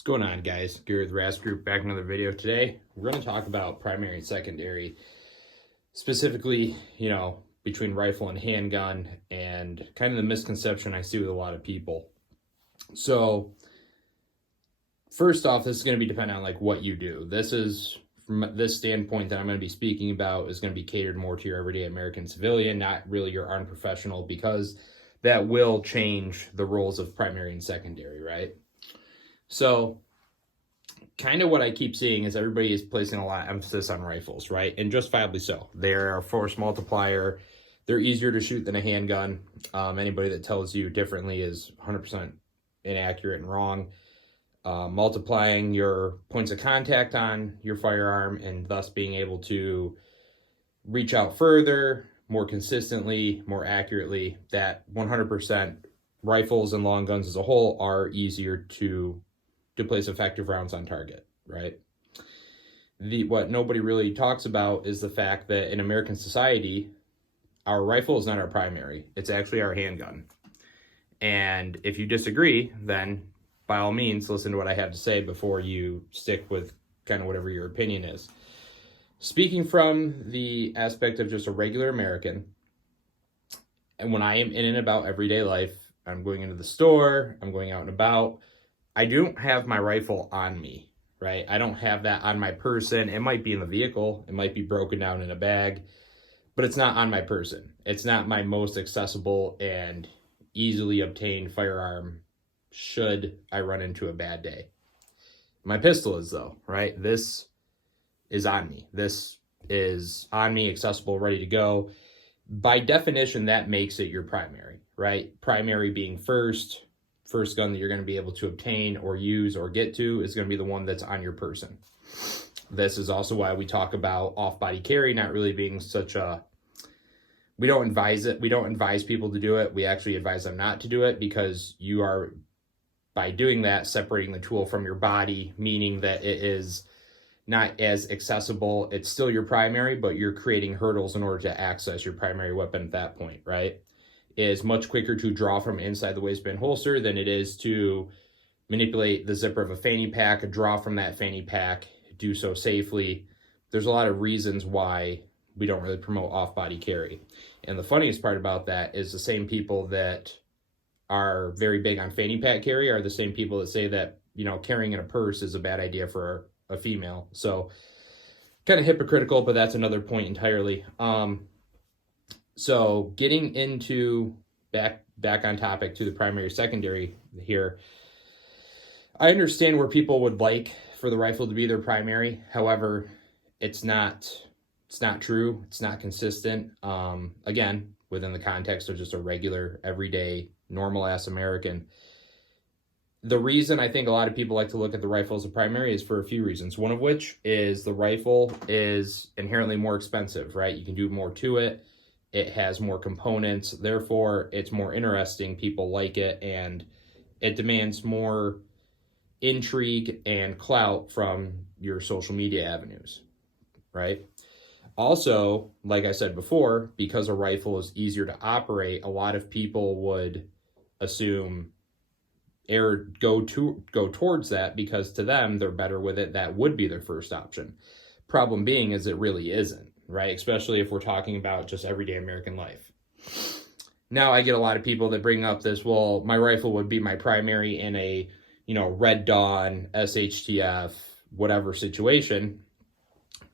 What's going on, guys? Gary with RAS Group, back in another video. Today we're going to talk about primary and secondary, specifically, between rifle and handgun, and kind of the misconception I see with a lot of people. So first off, this is going to be dependent on like what you do. This is, from this standpoint that I'm going to be speaking about, is going to be catered more to your everyday American civilian, not really your armed professional, because that will change the roles of primary and secondary, right? So kind of what I keep seeing is everybody is placing a lot of emphasis on rifles, right? And justifiably so. They're a force multiplier. They're easier to shoot than a handgun. Anybody that tells you differently is 100% inaccurate and wrong. Multiplying your points of contact on your firearm and thus being able to reach out further, more consistently, more accurately, that 100% rifles and long guns as a whole are easier to place effective rounds on target, right? What nobody really talks about is the fact that in American society, our rifle is not our primary. It's actually our handgun. And if you disagree, then by all means, listen to what I have to say before you stick with kind of whatever your opinion is. Speaking from the aspect of just a regular American, and when I am in and about everyday life, I'm going into the store, I'm going out and about, I don't have my rifle on me, right? I don't have that on my person. It might be in the vehicle. It might be broken down in a bag, but it's not on my person. It's not my most accessible and easily obtained firearm should I run into a bad day. My pistol is, though, right? This is on me. This is on me, accessible, ready to go. By definition, that makes it your primary, right? Primary being first gun that you're going to be able to obtain or use or get to is going to be the one that's on your person. This is also why we talk about off-body carry not really being such a, we don't advise it. We don't advise people to do it. We actually advise them not to do it, because you are, by doing that, separating the tool from your body, meaning that it is not as accessible. It's still your primary, but you're creating hurdles in order to access your primary weapon at that point, right? It is much quicker to draw from inside the waistband holster than it is to manipulate the zipper of a fanny pack, draw from that fanny pack, do so safely. There's a lot of reasons why we don't really promote off-body carry. And the funniest part about that is the same people that are very big on fanny pack carry are the same people that say that, carrying in a purse is a bad idea for a female. So kind of hypocritical, but that's another point entirely. So getting into back on topic to the primary secondary here, I understand where people would like for the rifle to be their primary. However, it's not true. It's not consistent. Again, within the context of just a regular, everyday, normal ass American. The reason I think a lot of people like to look at the rifle as a primary is for a few reasons. One of which is the rifle is inherently more expensive, right? You can do more to it. It has more components, therefore it's more interesting. People like it, and it demands more intrigue and clout from your social media avenues, right? Also, like I said before, because a rifle is easier to operate, a lot of people would assume or go towards that because to them, they're better with it. That would be their first option. Problem being is it really isn't. Right? Especially if we're talking about just everyday American life. Now I get a lot of people that bring up this, well, my rifle would be my primary in a, Red Dawn, SHTF, whatever situation.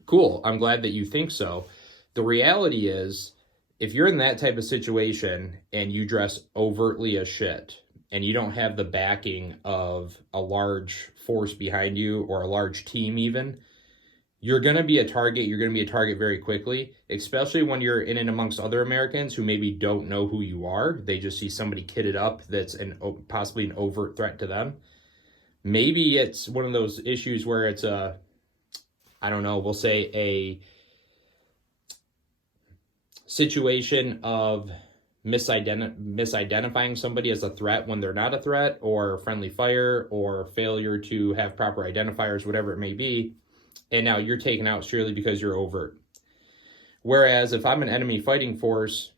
Cool. I'm glad that you think so. The reality is, if you're in that type of situation and you dress overtly as shit and you don't have the backing of a large force behind you or a large team even, you're going to be a target. You're going to be a target very quickly, especially when you're in and amongst other Americans who maybe don't know who you are. They just see somebody kitted up that's possibly an overt threat to them. Maybe it's one of those issues where it's we'll say a situation of misidentifying somebody as a threat when they're not a threat, or friendly fire, or failure to have proper identifiers, whatever it may be. And now you're taken out surely because you're overt. Whereas if I'm an enemy fighting force,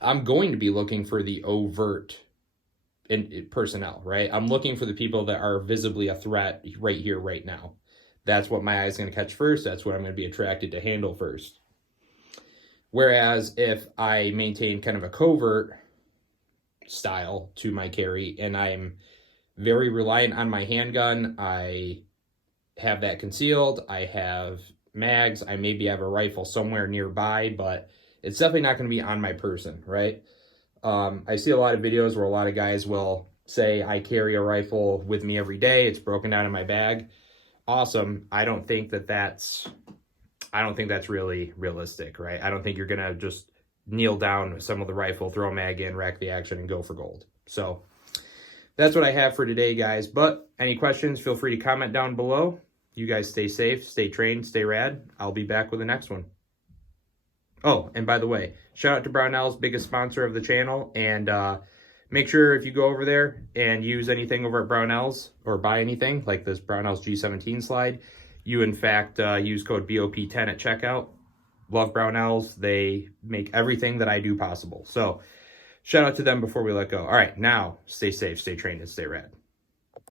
I'm going to be looking for the overt personnel, right? I'm looking for the people that are visibly a threat right here, right now. That's what my eye's going to catch first. That's what I'm going to be attracted to handle first. Whereas if I maintain kind of a covert style to my carry and I'm very reliant on my handgun, I have that concealed, I have mags, I maybe have a rifle somewhere nearby, but it's definitely not going to be on my person, right? I see a lot of videos where a lot of guys will say, I carry a rifle with me every day, it's broken down in my bag. Awesome. I don't think that's really realistic, right? I don't think you're gonna just kneel down some of the rifle, throw a mag in, rack the action, and go for gold. So that's what I have for today, guys. But any questions, feel free to comment down below. You guys stay safe, stay trained, stay rad. I'll be back with the next one. Oh, and by the way, shout out to Brownell's, biggest sponsor of the channel. And make sure if you go over there and use anything over at Brownell's or buy anything like this Brownell's G17 slide, you in fact use code BOP10 at checkout. Love Brownell's. They make everything that I do possible. So shout out to them before we let go. All right, now stay safe, stay trained, and stay rad.